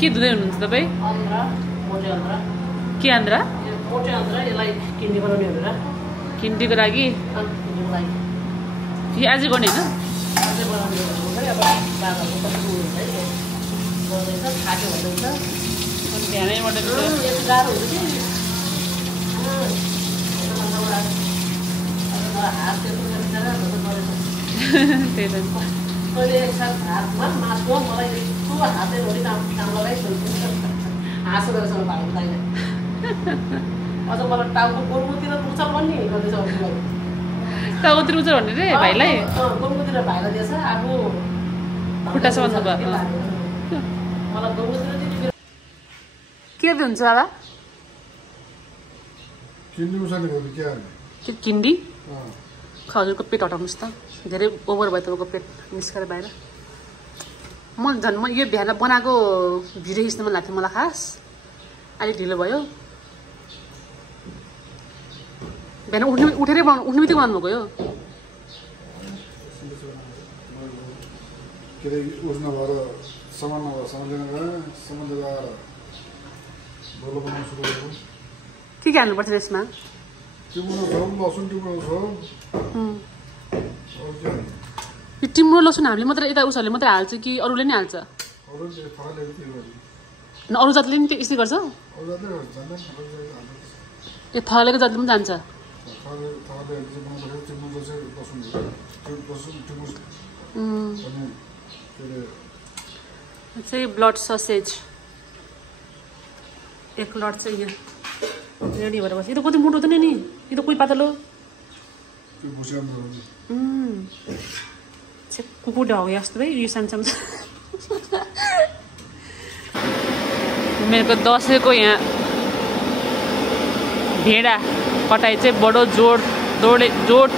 के धुँदै हुनुहुन्छ तपाईँ? के आन्द्रा? किन्डीको लागि आजै गर्ने होइन? त्यही त टाउकोतिर उच्च भन्ने रे भाइलाई खुट्टासम्म भयो। के हुन्छ बाबा? किन्डी हजुरको पेट हटाउनुहोस् त, धेरै ओभर भयो तपाईँको पेट निस्केर बाहिर। म यो बिहान बनाएको भिडियो खिच्न मन लाग्थ्यो मलाई खास, अलिक ढिलो भयो। बिहान उठेरै उठ्ने बित्तिकै बनाउनु भएको यो? के हाल्नुपर्छ यसमा? यो टिम्रो लसुन हामीले मात्रै यता उसहरूले मात्रै हाल्छ कि अरूले नि हाल्छ? अरू जातले नि यसै गर्छ? यो थलेको जातले पनि जान्छ? चाहिँ ब्लड ससेज एक लट चाहिँ यो रेडी भएर बस्छ। यो त कति मोटो त नि, यो त कोही पातलो कुकुर ढाउ जस्तो है यो सानसानो। मेरो दसैँको यहाँ भेडा कटाइ चाहिँ बडो जोड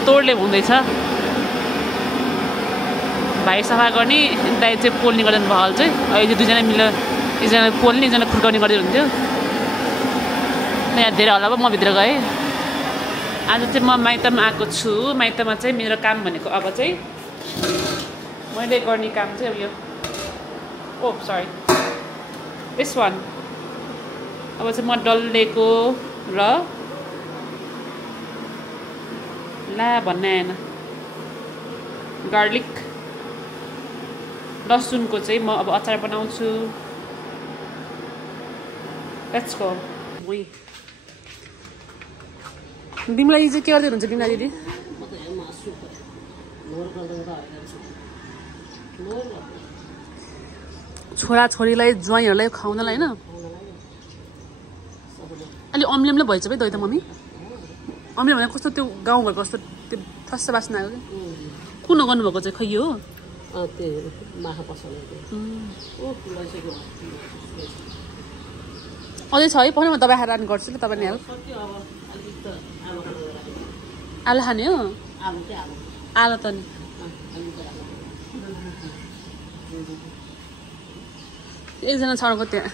तोडले हुँदैछ। भाइ सफा गर्ने, दाइ चाहिँ पोल्ने गर्दैन बहल चाहिँ। अहिले दुईजना मिलेर एकजना पोल्ने एकजना खुर्काउने गर्दै हुन्थ्यो। यहाँ धेरै होला अब म भित्र गएँ। आज चाहिँ म माइतमा आएको छु। माइतमा चाहिँ मेरो काम भनेको अब चाहिँ मैले गर्ने काम चाहिँ अब यो सरी दिस वान। अब चाहिँ म डल्लेको र ला भन्ने आएन गार्लिक लसुनको चाहिँ म अब अचार बनाउँछु। Let's go. बिमला दिदी चाहिँ के गर्दै हुनुहुन्छ? बिमला दिदी छोरा छोरीलाई ज्वाइँहरूलाई खुवाउनलाई होइन अलि अम्ले भएछ भाइ दही त मम्मी। अम्ले भने कस्तो त्यो गाउँघरको कस्तो त्यो फर्स्ट बास्ना आयो कि कुन गर्नुभएको चाहिँ खै हो? अझै छ है पनि म दबाई खाएर राख्ने गर्छु ल तपाईँले। आलु खाने हो? आलु त नि एकजना छड्को त्यहाँ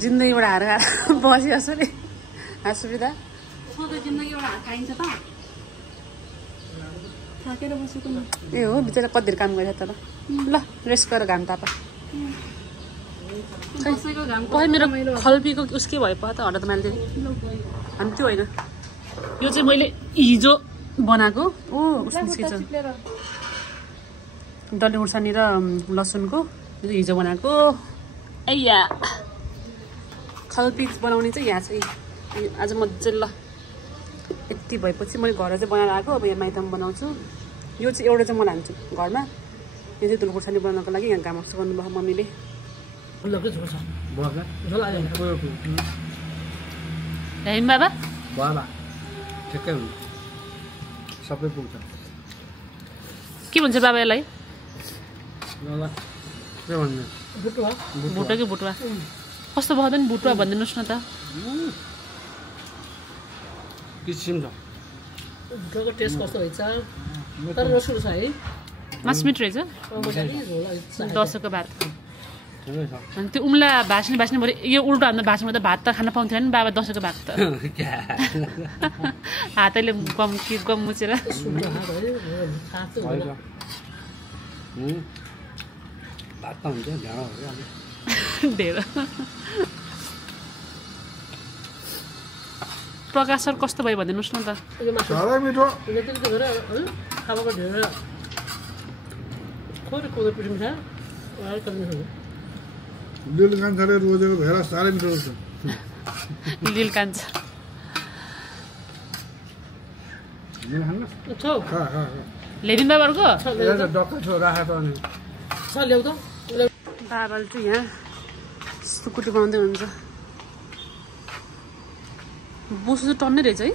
जिन्दगीबाट हार बसिहाल्छु नि हाँसुविधा ए हो बिचरा कति काम गरेछ तर ल रेस्ट गरेर घाम ताप। मेरो खल्पीको उसकै भयो त हटा त मान्छे अनि त्यो होइन यो चाहिँ मैले हिजो बनाएको उसको निस्केछ डल्ले खुर्सानी र लसुनको हिजो बनाएको। या खल्पी बनाउने चाहिँ यहाँ चाहिँ आज मजाले ल यति भएपछि मैले घर चाहिँ बनाएर आएको। अब यहाँ माइतमा बनाउँछु। यो चाहिँ एउटा चाहिँ म लान्छु घरमा। यो चाहिँ डल्ले खुर्सानी बनाउनको लागि यहाँ काम जस्तो गर्नुभयो मम्मीले। बाबा ठिकै हुन्छ सबै पुग्छ। के भन्छ बाबा यसलाई? के भन्नु? भुटुवा कि भुटुवा कस्तो भयो त नि? भुटुवा भनिदिनुहोस् न त। किसिम छ भुटुवाको टेस्ट कस्तो हुन्छ तर रसुलो छ है। मासु मिठो रहेछ। दसैँको भात अनि त्यो उम्ला भाँच्ने भरे यो उल्टो हाम्रो भाँच्नु त भात त खान पाउँथ्यो नि बाबा दसैँको भात त हातैले गम मुछेर। भात त हुन्छ ढाडा हो क्या। ढेर प्रकाश सर कस्तो भयो भनिदिनुहोस् न त साह्रै मिठो खाएको ढेर खोइ कोदो पिठो मिठा लिल कान्छाले रोजेको भेरा साह्रै मिठो रहेछ लिल कान्छ ल्याइदिनु बाबाहरूको डक्का छ राखे त अनि ल्याउ त बाबाले चाहिँ यहाँ सुकुटी बनाउँदै हुन्छ बोसो चाहिँ टन्नै रहेछ है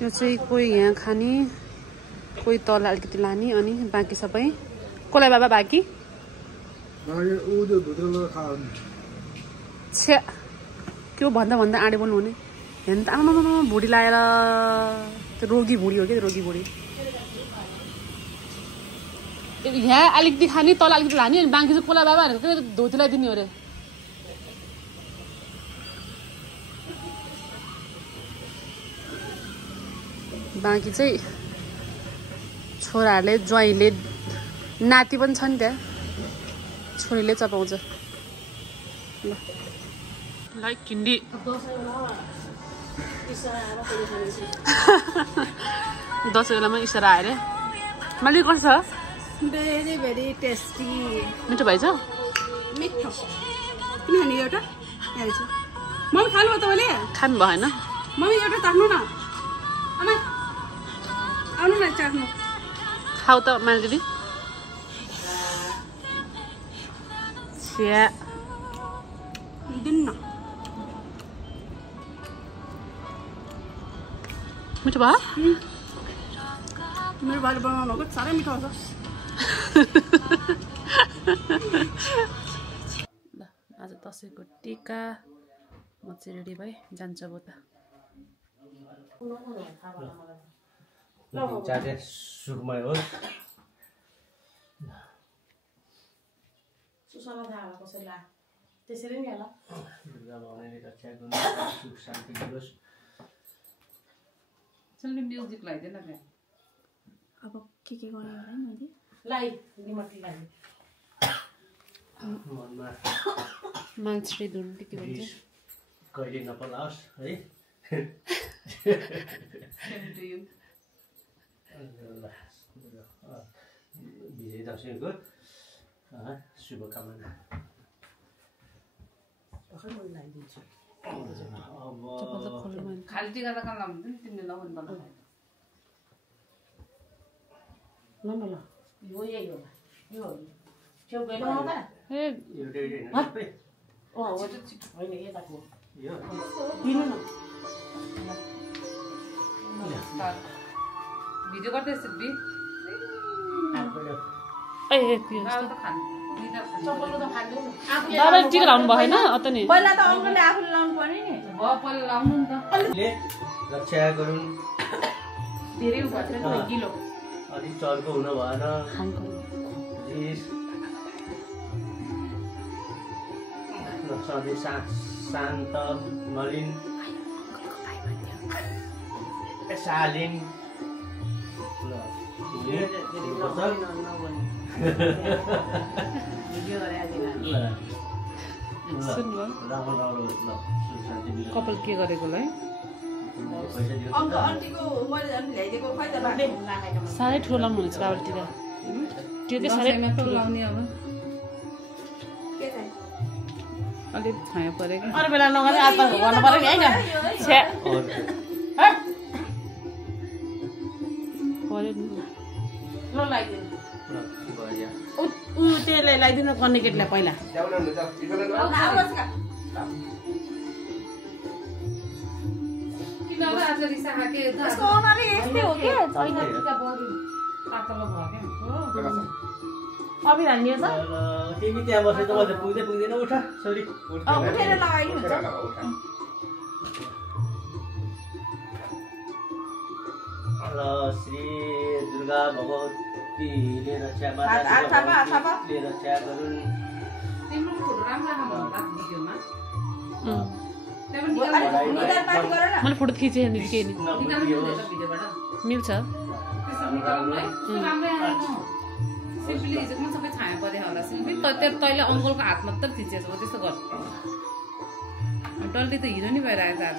यो चाहिँ कोही यहाँ खाने कोही तल अलिकति लाने अनि बाँकी सबै कसलाई बाबा बाँकी छ्या के हो भन्दा भन्दा आँडे बोल्नु हुने हेर्नु त आमा भुँडी लाएर त्यो रोगी भुँडी हो क्या रोगी भुँडी यहाँ अलिकति खाने तल अलिकति लाने अनि बाँकी चाहिँ कसलाई बाबा भनेको धोतीलाई दिने हो अरे बाँकी चाहिँ छोराहरूले ज्वाइँले नाति पनि छ नि त्यहाँ छोरीले चपाउँछ ल लाइक किन्डी दसैँ बेलामा इसारा आएर मैले कस्तो छ भेरी भेरी टेस्टी मिठो भएछ मिठो किन खाने एउटा यहाँ छ मम्मी खानु भयो तपाईँले खानु भएन मम्मी एउटा चाख्नु न आमा आउनु न चाख्नु खाऊ त माल दिदी छ्या दिन्न मिठो भयो मेरो भाइले बनाउनु साह्रै मिठो हुन्छ ल आज दसैँको टिका म चाहिँ रेडी भएँ जान्छ अब त चाटे सुखमय होस् सुसमा थाहा होला कसैलाई त्यसरी नि होला दुर्गा भवानीले रक्षा गर्नु सुख शान्ति दियोस् चल्ने म्युजिक लगाइदिएन क्या अब के गर्ने है मैले लाई निमटी लाई मनमा मान्छे धुन के भन्छ रिस कहिले नपलाओस् है विजय दशमीको शुभकामना भर्खर मैले लगाइदिन्छु अब खाली टिका त कहाँ लाउँदैन तिमीले लगाउनु पर्छ ल ल ल यो यही होला यो छेउ गएन त ए एउटै होइन सबै हो होइन यताको यो दिनु न भिडियो गर्दैछ बि आफूले ए त्यो चप्पल त खाल्दिउ न बाबाले टिका लाउनु भएन अत नि पहिला त अङ्कलले आफूले लाउनु पर्ने नि पहिला लाउनु नि त रक्षा गरून् धेरै उ भन्छ नि किलो अलिक चर्को हुन भएन रिस सधैँ शान्त मलिन शालीन कपाल के गरेकोलाई अङ्क आन्टीको मैले अनि ल्याइदिएको खै त बाटे साह्रै ठुलो लाउनु हुनेछ बाबाले टिका त्यो चाहिँ साह्रै ठुलो लाउने अब के चाहिँ अलिक छाया परेको अरू बेला नगर्दा आत्मा गर्नु पर्यो नि हैन छ्या पऱ्यो नि ल लगाइदिनु उ त्यसले लगाइदिनु कर्ने केटीलाई पहिला यसको अनुहारै यस्तै हो के अभिरान नि त तिमी त्यहाँ बसेर त मैले पुग्दै पुग्दैन उठ छोरी उठेर लगाइदिनु हुन्छ र श्री दुर्गा भगवतीले रक्षा रक्षा गरून् मैले फोटो खिचेँ नि केही नि मिल्छ सबै छाया पऱ्यो होला तैँले अङ्कलको हात मात्र थिचेछ हो त्यस्तो गर डल्टी त हिरो नि भइरहेको छ आज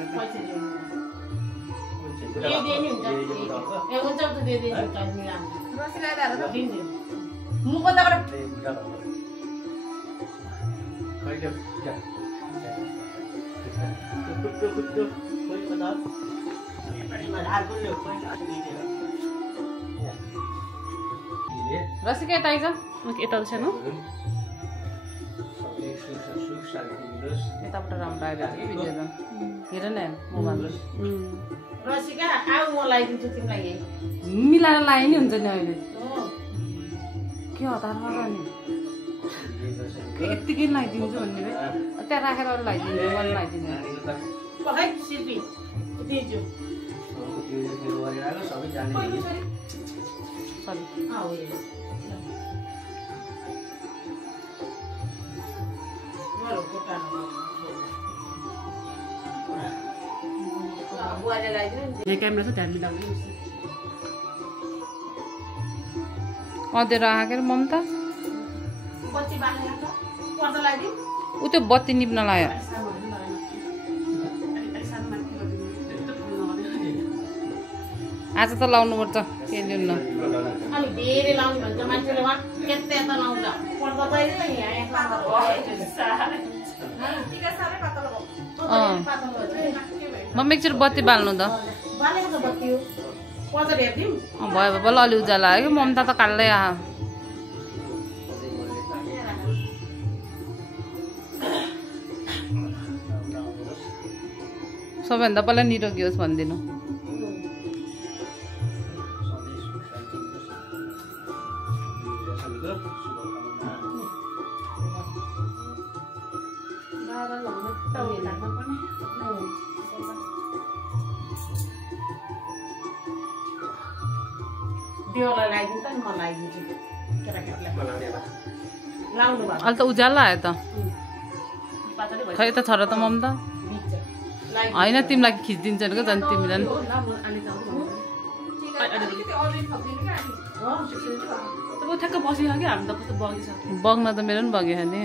रसिका यता आइज यता सानो यताबाट राम्रो आइरहेको कि भिडियो त हेर न मोबाइल रसिका आऊ म लगाइदिन्छु तिमीलाई यही मिलाएर लाए नि हुन्छ नि अहिले के हतारमा नि यत्तिकै लगाइदिन्छु भन्ने त्यहाँ राखेर लगाइदिन्छु मैले लगाइदिन्छु पकाइ सिपी दिन्छु सरी आऊ यहाँ क्यामेरा छ ध्यान मिलाउने अँधेरो आएर ममता बत्ती बालेर त पर्दा लगाइदिउँ ऊ त्यो बत्ती निप्न लाग्यो आज त लाउनुपर्छ के दिउँ न अनि धेरै लाउने भन्छ मान्छेले वहाँ केते त लाउँछ पर्दा पहिले त म एकचोटि बत्ती बाल्नु त बालेको त बत्ती हो पर्दा हेर्दिउँ भयो बल्ल अलि उज्यालो आयो कि ममता त काल्दै आयो सबैभन्दा पहिला निरोगी होस् भनिदिनु देवलाई लगाइदिउँ त म लगाइदिन्छु केटाकेटीलाई लाउनु भएको अहिले त उज्यालो आयो त खै त छोरा त ममता होइन तिमीलाई खिचिदिन्छ नि झन् तिमीलाई ठ्याक्क बसियो कि हामी त कस्तो बगिसक्यो बग्न त मेरो पनि बग्यो नि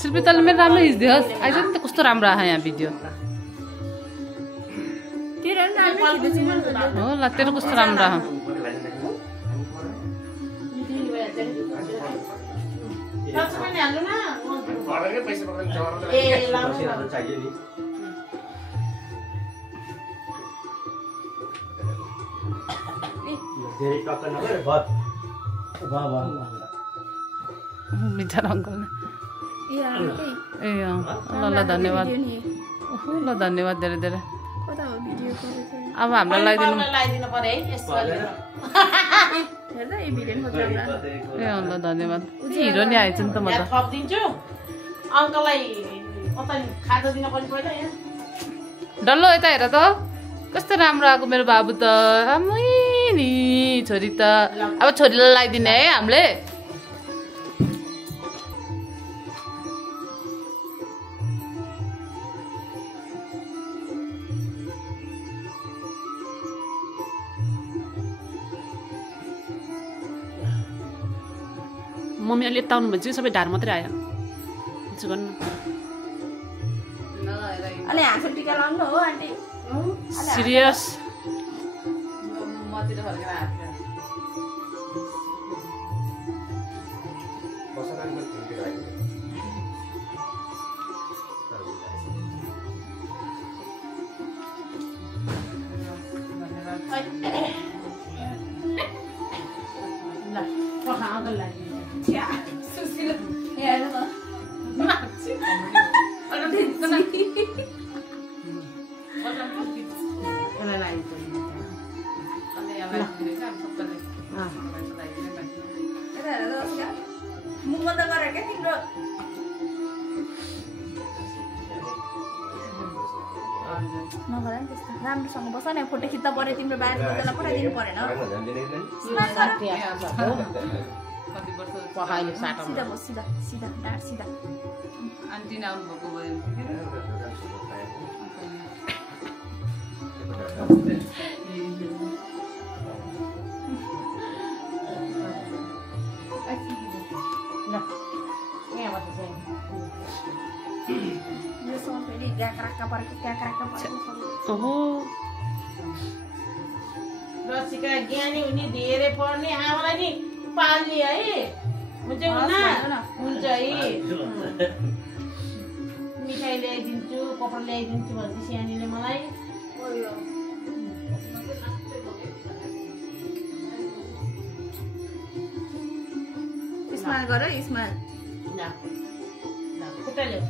शिल्पी तले मेरो राम्रो खिचिदियोस् आइज नि त कस्तो राम्रो आयो यहाँ भिडियो हो ल तेरो कस्तो राम्रो आयो बिचारा अङ्कल ए ल ल धन्यवाद ओहो ल धन्यवाद धेरै धेरै अब हामीलाई लगाइदिनु ए ल धन्यवाद हिरो नि आएछ नि त म त थपिदिन्छु अङ्कललाई खाजा दिन पनि पर्दैन डल्लो यता हेर त कस्तो राम्रो आएको मेरो बाबु त आमै नि छोरी त अब छोरीलाई लगाइदिने है हामीले मम्मी अलि यता आउनु भन्छ कि सबै ढाड मात्रै आयो गर्नु अनि हाँसो टिका लाउनु हो आन्टी सिरियस नगर नि त्यस्तो राम्रोसँग बस न फोटो खिच्दा पऱ्यो तिम्रो बारेलाई पठाइदिनु परेन कति वर्ष पखाइले साटो सिधा बस सिधा सिधा डाँड सिधा आन्टी आउनु भएको भयो रसिका ज्ञानी हुने धेरै पढ्ने आमालाई नि पाल्ने है हुन्छ हुन्छ है मिठाई ल्याइदिन्छु कपडा ल्याइदिन्छु भन्छ सानीले मलाई स्माइल गर स्माइल खुट्टा ल्याउ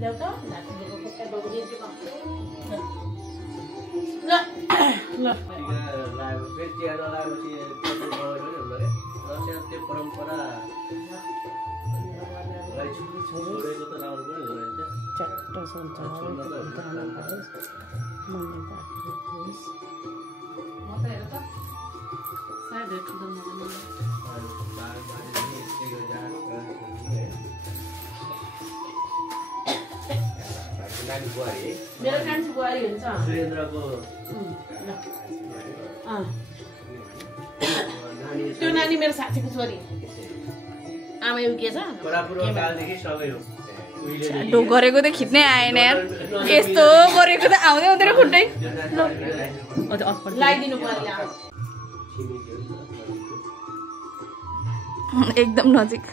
ल्याउ त नातिनीको खुट्टा दौडिन्छु ल ल त्यो परम्परा छोडेको त राम्रो पनि हो चट्ट सोन्छ मेरो कान्छी बुहारी हुन्छ सुरेन्द्रको त्यो नानी मेरो साथीको छोरी आमा उकेछ गरेको त खिच्नै आएन यार यस्तो गरेको त आउँदै आउँदैन खुट्टै लगाइदिनु पर्यो एकदम नजिक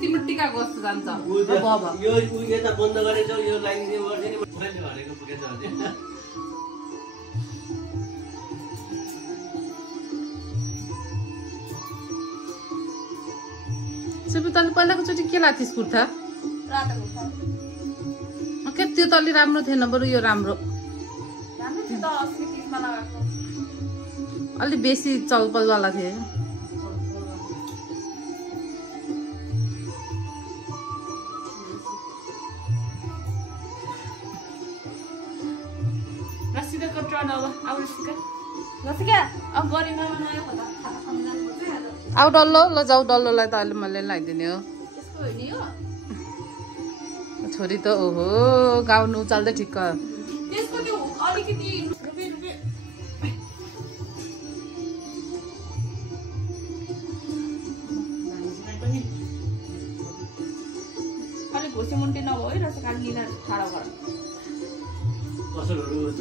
तिम्रो टिका कस्तो जान्छ यो यता बन्द गरेछौ यो लाइन गर्दैन मैले भनेको पुगेछ सुपी तले पहिलाको चोटि के लाग्थ्यो कुर्ता के त्यो तले राम्रो थिएन बरु यो राम्रो अलि बेसी चलपलवाला थियो अब डल्लो ल जाऊ डल्लोलाई त अहिले मैले लगाइदिने हो छोरी त ओहो गाउनु उचाल्दै ठिक्क अलिक घोसे मुन्टे नभयो है रस काट्ने ठाडो गर कसलहरु त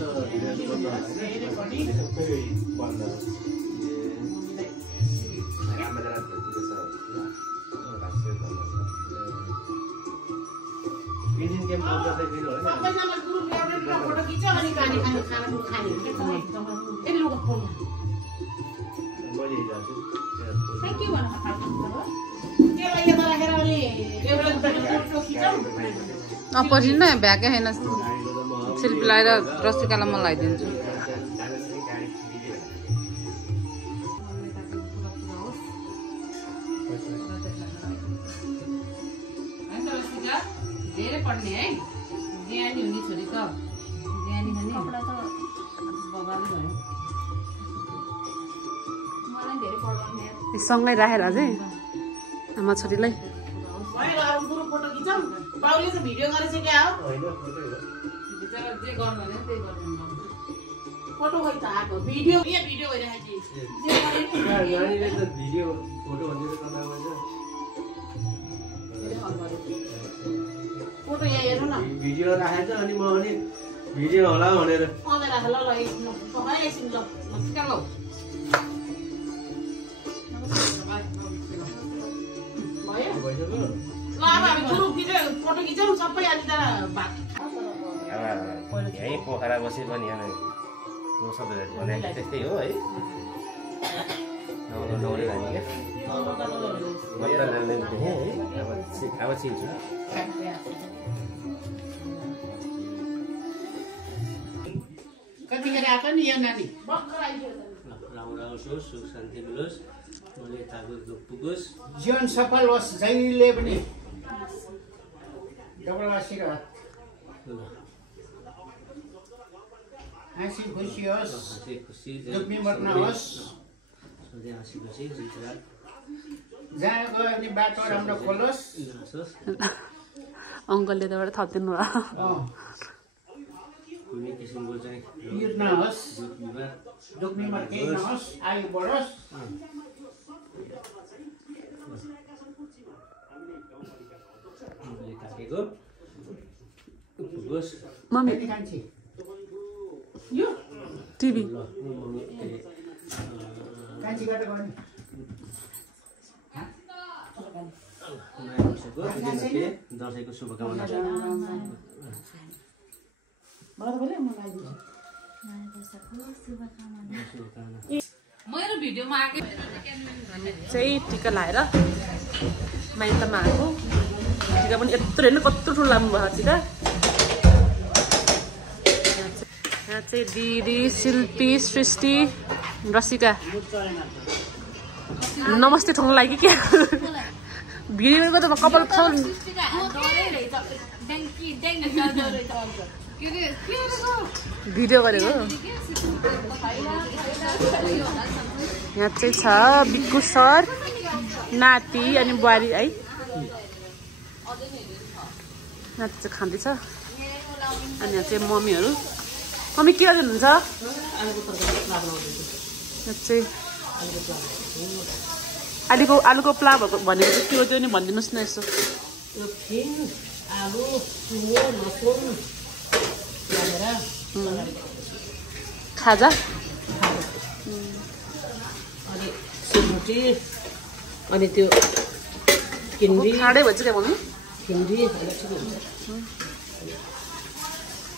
पछि नै भ्याकै छैन शिल्पी लगाएर रसिकालाई म लगाइदिन्छु धेरै पढ्ने है ज्ञानी हुने छोरी त ज्ञानी हुने सँगै राखेर अझै आमा छोरीलाई बाउले चाहिँ भिडियो गरेछ क्या हो फोटो खोइ त आएको भिडियो भिडियो भइरहेको फोटो यहाँ हेर्नु न भिडियो राखेछ अनि म पनि भिडियो होला भनेर राख ल एकछिन ल यहीँ पोखरा बसे पनि यहाँ बनाएको त्यस्तै हो है नौले लाने क्या अब चिन्छु राम्रो आओस् सुख शान्ति मिलोस् मैले थाहा पुगोस् जीवन सफल होस् जहिले पनि डबल आशीर्वाद हाँसी खुसी होस् दुख्ने मर्न होस् सधैँ हाँसी खुसी जितरात जहाँ गयो भने बाटो राम्रो खोलोस् अङ्कलले त एउटा थपिदिनु भयो कुनै किसिमको चाहिँ युद्ध नहोस् दुख्नेमा केही नहोस् आयु बढोस् काटेको पुगोस् मम्मी खान्छे टिभी कान्छी काटेको भने दसैँको शुभकामना मेरो भिडियोमा आके हामी चाहिँ टिका लाएर माइतमा आएको टिका पनि यत्रो हेर्नु कत्रो ठुलो लामो भएको टिका यहाँ चाहिँ दिदी शिल्पी सृष्टि रसिका नमस्ते ठुलो लाग्यो क्या भिडियोको त कपाल भिडियो गरेको यहाँ चाहिँ छ बिक्कु सर नाति अनि बुहारी है नाति चाहिँ खाँदैछ अनि यहाँ चाहिँ मम्मीहरू मम्मी के गर्दै हुनुहुन्छ यहाँ चाहिँ आलुको प्ला भनेको चाहिँ के हो त्यो नि भनिदिनुहोस् न यसो आलु सुँगुर लसुन खाजा अनि सेलरोटी अनि त्यो किन्डी खाँडै भन्छ क्या मम्मी किन्डी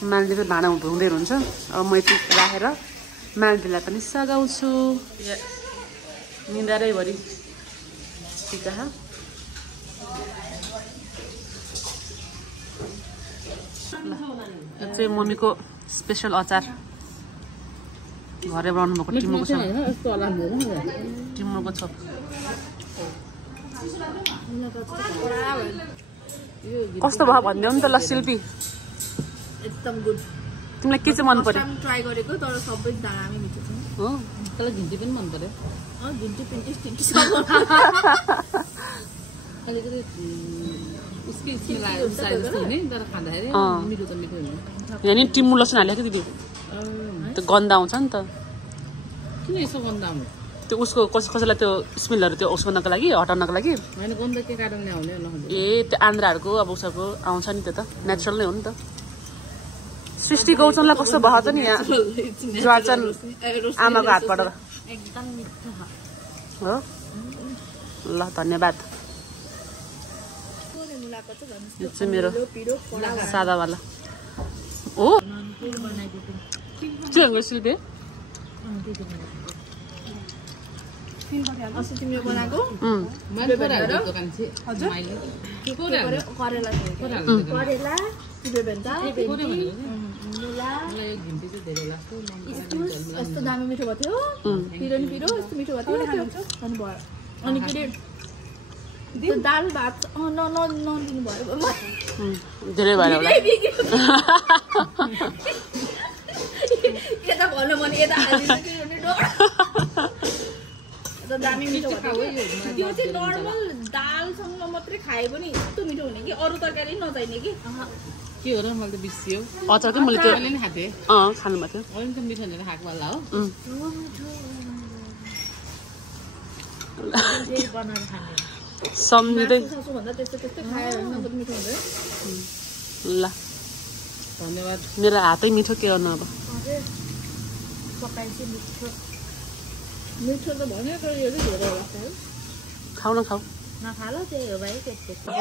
मालदीको भाँडा हुँदै हुन्छ अब म यति राखेर मालदीलाई पनि सघाउँछु निधारैभरि टिका यो चाहिँ मम्मीको स्पेसल अचार घरै बनाउनु भएको टिमुरको छ टिमुरको छ कस्तो भयो भनिदेऊ नि त ल शिल्पी एकदम गुड तिमीलाई के चाहिँ मन पर्यो ट्राई गरेको तर सबै दामी मिठो छ हो तँलाई घिन्टी पनि मन पर्यो घिन्टी पिन्टी टिन्टी अलिकति उसकै स्मेल आयो सायद जस्तो हुने तर खाँदाखेरि मिठो त मिठो हुने यहाँ नि टिमुर लसुन हालेको दिदी त्यो गन्ध आउँछ नि त किन यसो गन्ध आउने त्यो उसको कसैलाई त्यो स्मेलहरू त्यो उस्कनको लागि हटाउनको लागि होइन गन्ध के कारणले आउने नहुने ए त्यो आन्द्राहरूको अब उसको आउँछ नि त्यो त नेचुरल नै हो नि त सृष्टि गौचनलाई कस्तो भयो त नि यहाँ ज्वार्चन आमाको हातबाट एकदम मिठो हो ल धन्यवाद यो चाहिँ मेरो सादावाला हो के हो शिल्पी अस्ति तिमीले बनाएको करेला बेबेन्टा यस्तो दामी मिठो भएको थियो पिरो नि पिरो यस्तो मिठो भएको थियो अनि भयो अनि के अरे त्यो दाल भात नदिनु भयो धेरै भयो होला यता भन्नु भने यता हालिदिनु दामी मिठो त्यो चाहिँ नर्मल दालसँग मात्रै खाए पनि यस्तो मिठो हुने कि अरू तरकारी नचाहिने कि के हो र मैले त बिर्सियो अचार चाहिँ मैले त्यो नि खाएको थिएँ खानु भएको थियो अहिले त मिठो भनेर खाएको होला हो सम्झिँदै भन्दा त्यस्तो त्यस्तै खाएर मिठो हुँदैन ल धन्यवाद मेरो हातै मिठो के गर्नु अब पकाएपछि मिठो त भन्यो तर यो चाहिँ धेरै लाग्छ है खाऊ न खाऊ नखाला त्यही हो भाइ त्यस्तो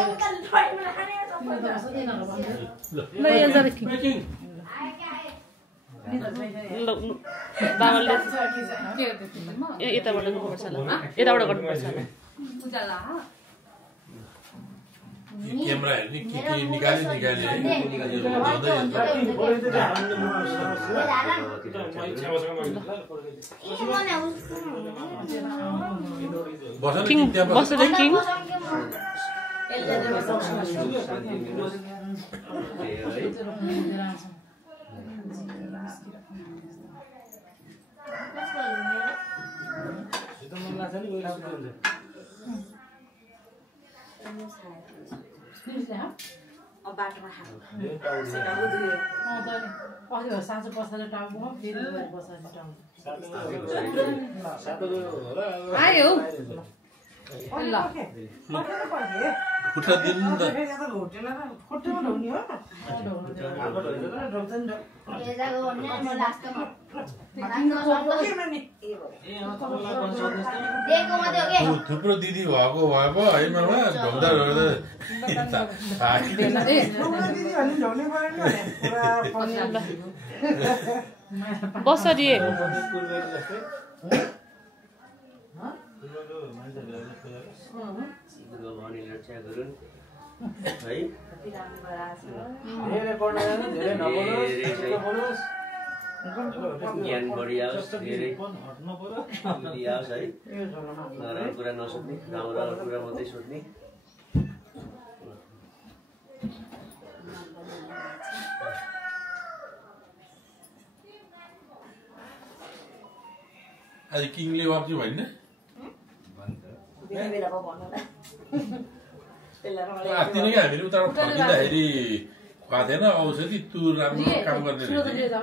बाबाले यताबाट गर्नुपर्छ होला यताबाट गर्नुपर्छ होला क्यामेरा हेर्ने के निकाले बाटोमा साँझ बसाएर टाउकोमा फेरि बसाएर टाउको आयो ल खुट्टा दिनु त थुप्रो दिदी भएको भए पो है मामा ढोक्दा बसरी ज्ञान बढियोस् धेरै दियोस् है नराम्रो कुरा नसोध्ने राम्रो कुरा मात्रै सोध्ने आज किङले वाप्छु भएन अस्ति नै हामीले उता फर्किँदाखेरि खुवाएको थिएन औषधि त्यो राम्रो काम गर्ने रहेछ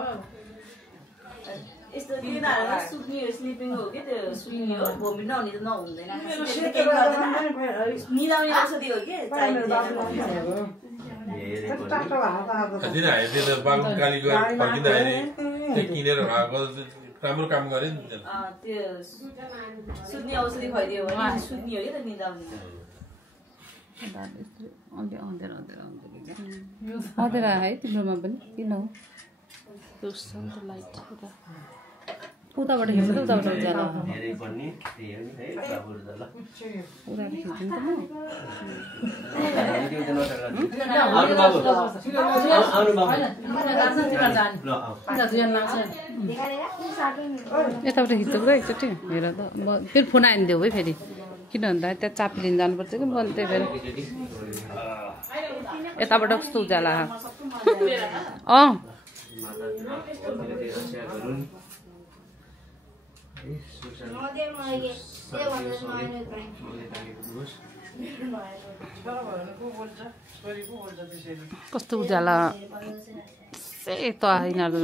यस्तो तिनीहरू सुत्ने हो स्लिपिङ हो कि त्यो सुत्ने हो भोमिट नहुने त नहुँदैन मिलाउने औषधि हो कि अस्ति नै हामीले त बालुकाली गएर फर्किँदाखेरि त्यो किनेर भएको राम्रो काम गरे नि त्यो सुत्ने औषधि खुवाइदियो भने सुत्ने हो कि त निदाउने अँधेरा है तिम्रोमा पनि किन हो उताबाट खिच्नु त उताबाट उज्यालो यताबाट खिच्छ पुरा एकचोटि हेर त फेरि फोन आइदियो है फेरि किन भन्दा त्यहाँ चापी लिन जानुपर्छ कि मैले त्यही भएर यताबाट कस्तो उज्याला अँ कस्तो उज्याला सेतो यिनीहरू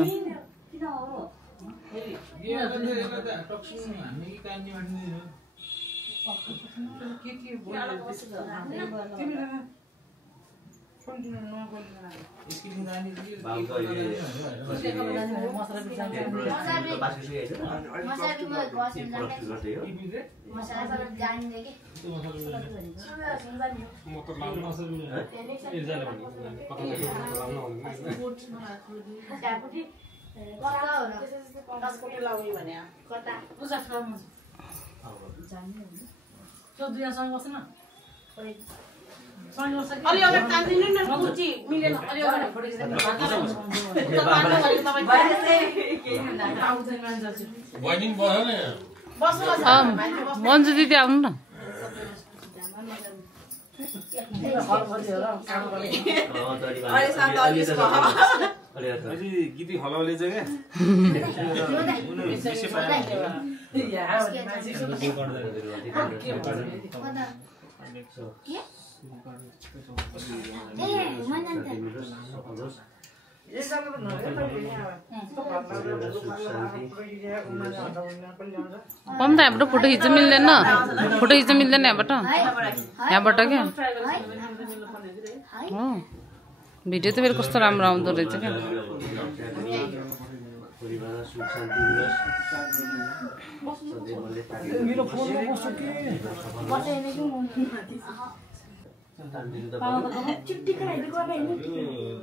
मन्जु दिदी आउनु न गीती हलाउले चाहिँ हम त यहाँबाट फोटो खिच्न मिल्दैन यहाँबाट क्या हो भिडियो त फेरि कस्तो राम्रो आउँदो रहेछ क्या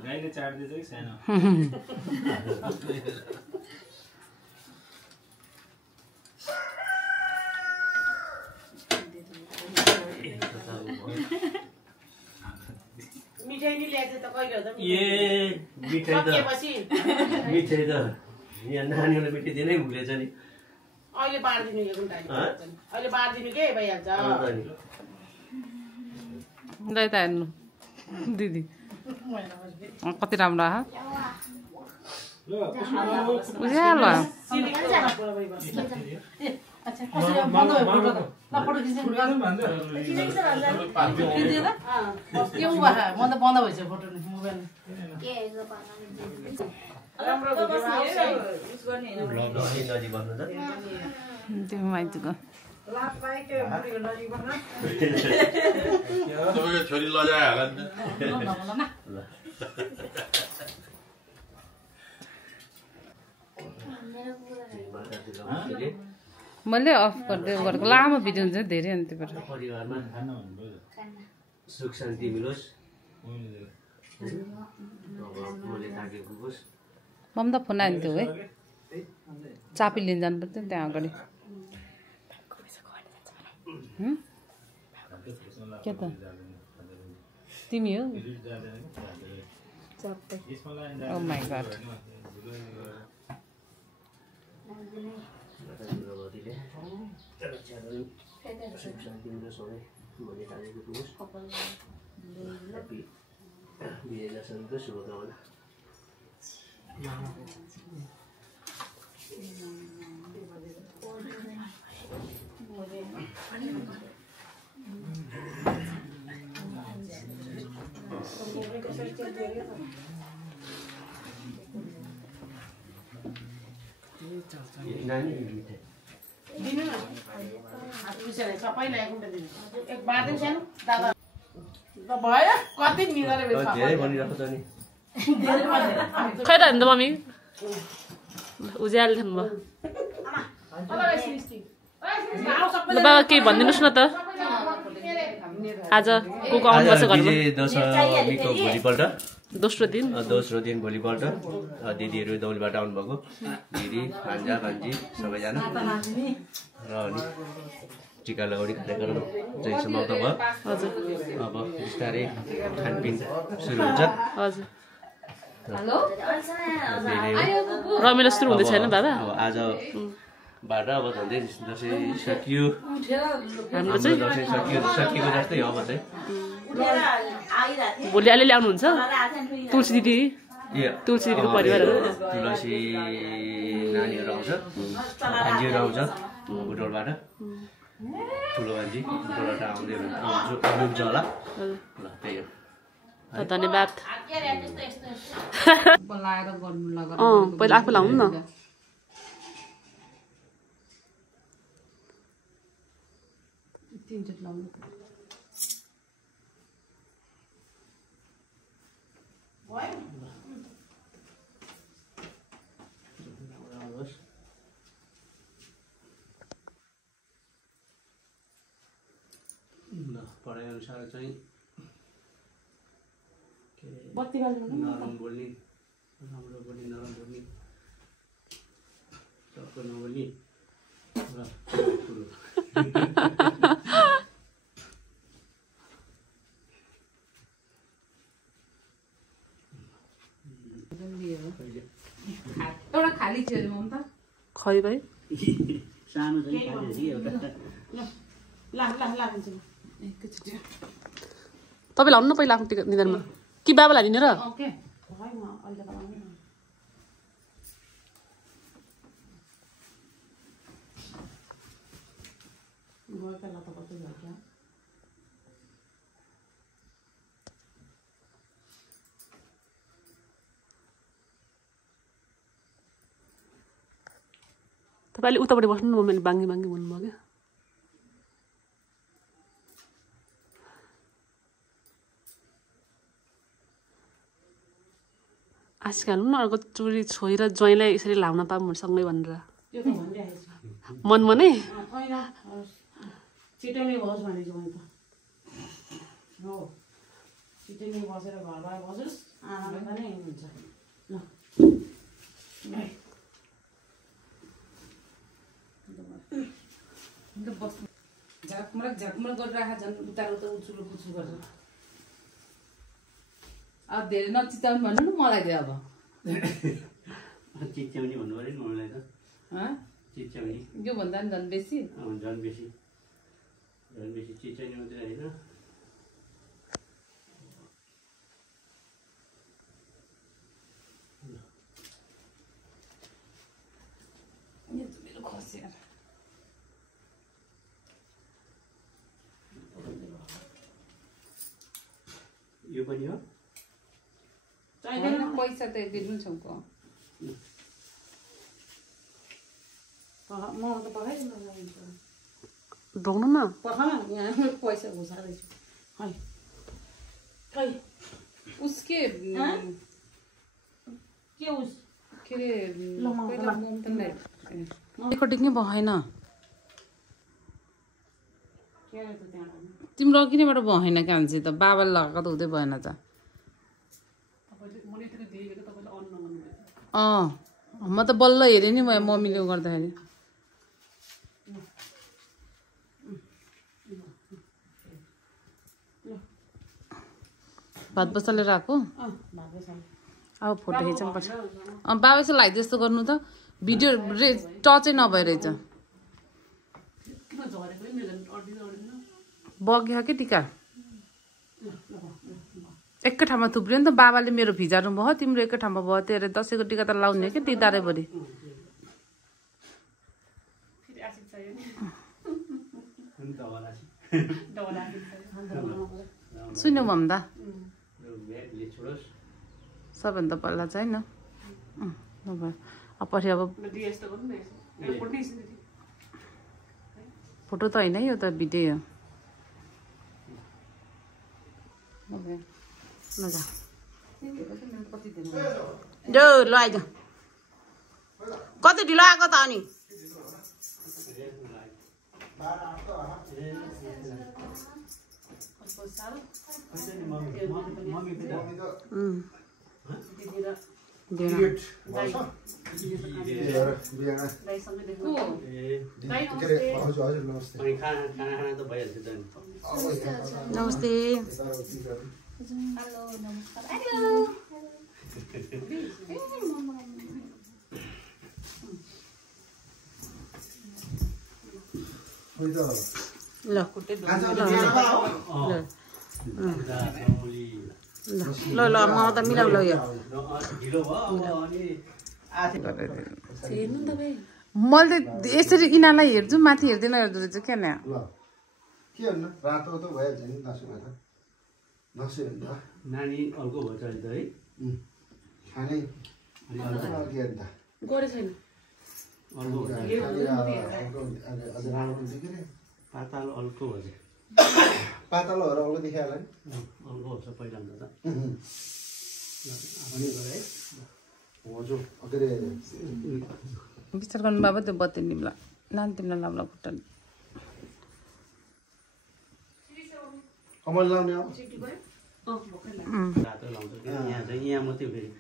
गाईले चाट्दै सानो कहिले हो त ए मिठाई त यहाँ नानीहरूलाई मिठाई दिनै भुलेछ नि अहिले बाँडिदिनु यो गुन्टाले अहिले बाँडिदिनु के भइहाल्छ लै त हेर्नु दिदी कति राम्रो आयो उज्यालो छोरी लजायो होला नि मैले अफ गर्दै गरेको लामो भिडियो हुन्छ धेरै अनि त्यो परिवारमा सुख शान्ति मिलोस् म त फोन आइन्थ्यो है चापी लिन जानु पर्थ्यो त्यहाँ अगाडि के त तिमी हो ओ माय गॉड शुभकामना खै त नि मम्मी उज्यालो थिएन भयो बाबा केही भनिदिनुहोस् न त आज को को आउनुपर्छ घरमा दशमीको भोलिपल्ट दोस्रो दिन भोलिपल्ट दिदीहरू दौलीबाट आउनुभएको दिदी भान्जा भान्जी सबैजना र अनि टिका लगाउने कार्यक्रम चाहिँ समाप्त भयो अब बिस्तारै खानपिन सुरु हुन्छ रमाइलो सुरु हुँदैछ होइन बाबा आजबाट अब झन्डै दसैँ सकियो हाम्रो दसैँ सकिएको जस्तै हो अब चाहिँ भोलि अलिअलि आउनुहुन्छ तुलसी दिदीको परिवारहरू तुलसी नानीहरू आउँछ भान्जीहरू आउँछ बुटोलबाट ठुलो भान्जी बुटोलबाट आउँदै आउनुहुन्छ होला ल त्यही हो धन्यवाद पहिला आफू लाउनु न पढाइ अनुसार चाहिँ नरम बोल्ने राम्रो बोल्ने नरम बोल्ने सबको नबोल्ने र ठुलो एउटा खाली थियो अरे ममता खै भाइ सानो चाहिँ एउटा तपाईँ लाउनु न पहिला आफ्नो टिकट निधारमा कि बाबालाई दिने र तपाईँले उतापट्टि बस्नु न मैले बाङ्गी बाङ्गी भन्नुभयो क्या आजकल न अर्को चोरी छोरी र ज्वाइँलाई यसरी लाउन पाऊँ सँगै भनेर मनमनै छिटै होस् भने ज्वाइँ त हो छिटै बसेर घरमा बसोस् आमालाई पनि हुन्छ ल झकमक गरिरहेको झन् उतारो त उचुलो पुचु गरेर अब धेरै नचिताउनु भन्नु न मलाई चाहिँ अब चिच्याउने भन्नु पऱ्यो नि मलाई त चिच्याउने यो भन्दा नि झन् बेसी झन् बेसी चिच्याउने मात्रै होइन मेरो खस्यो यो पनि हो पैसा त दिनु छौको ढोक्नु न पैसा घुसाउँदैछु उसके के अरे रेकर्डिङ नै भएन तिम्रो किनबाट भएन कान्छी त बाबाले लगाएको त हुँदै भएन त म त बल्ल हेरेँ नि मम्मीले गर्दाखेरि भात बसालेर आएको अब फोटो खिच्नु पर्छ बाबा चाहिँ लाइक जस्तो गर्नु त भिडियो टचै नभए रहेछ बग्यो के टिका एकै ठाउँमा थुप्रियो नि त बाबाले मेरो भिजाउनु भयो तिम्रो एकै ठाउँमा भयो त्यो दसैँको टिका त लाउने क्या दिदारैभरि सुन्यौ भन्दा सबभन्दा पहिला चाहिँ होइन पछि अब फोटो त होइन यो त भिडियो जो ल आइज कति ढिलो आएको त अनि नमस्ते ल ल ल म त मिलाउ ल यो मैले त यसरी यिनीहरूलाई हेर्छु माथि हेर्दैन हेर्दो रहेछ क्या न के भन्नु रातो त भइहाल्छ नि नसुन त नानी अर्को भएछ अहिले त है खाने गरे छैन पाताल अर्को भएछ पातलोहरू अर्को देखाइहाल्यो नि अर्को भएछ पहिला त हजुर के अरे विस्तार गर्नु बाबा त्यो बत्ती निम्ला नानी तिमीलाई लाउला खुट्टा कमल लाउने अब रातो लाउँछ यहाँ चाहिँ यहाँ मात्रै फेरि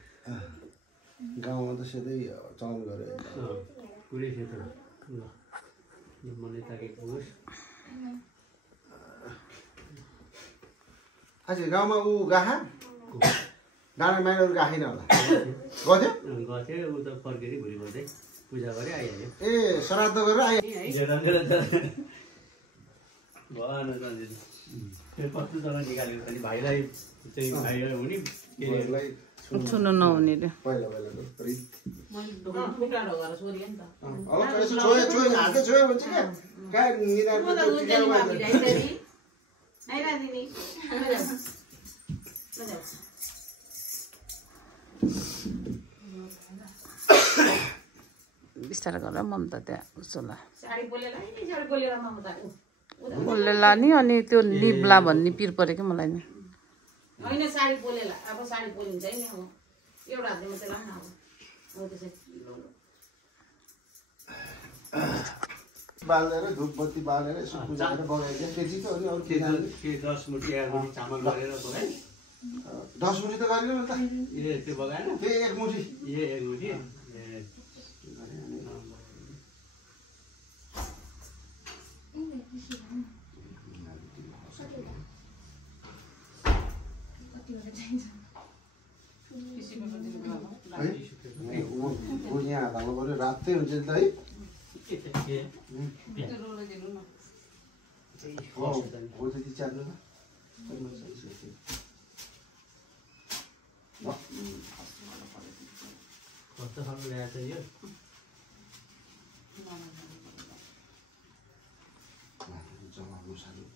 गाउँमा त सधैँ चलन गरे पुरै क्षेत्र ल मैले ताकेको होस् अच्छा गाउँमा ऊ गाहा डाँडा माइनहरू गाखिन होला गथ्यो गथ्यो ऊ त फर्केर भोलि गर्दै पूजा गरेर आइहाल्यो ए श्राद्ध गरेर भएन कतिजना निकालेको छ नि भाइलाई चाहिँ भाइलाई हुने छुनु नहुने रे पहिला पहिलाको बिस्तारै गरेर ममता त्यहाँ उसोला उसले लाने अनि त्यो निब्ला भन्ने पिर पऱ्यो क्या मलाई नि होइन साडी पोलेला अब साडी पोलिन्छ नि अब एउटा हातले मात्रै लाउन अब बालेर धुपबत्ती बालेर यसो पूजा गरेर बगाइदियो त्यति त हो नि अरू के 10 मुठी 11 मुठी चामल गरेर बगाए 10 मुठी त गरियो नि त ए त्यो बगाएन त्यही 1 मुठी ए 1 मुठी सस्तै हुन्छ नि त है हो त्यति च्याप्नु ल कस्तो खालको ल्याएको छ यो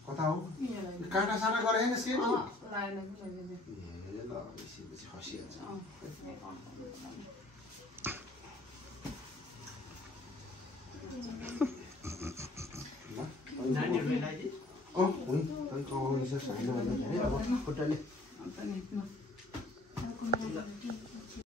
कता हो काँटा साटा गरे हैन सेम ल यसपछि खसिहाल्छ नानीहरुले लाइदिए हुन्छ हैन भन्दा धेरै अब खुट्टाले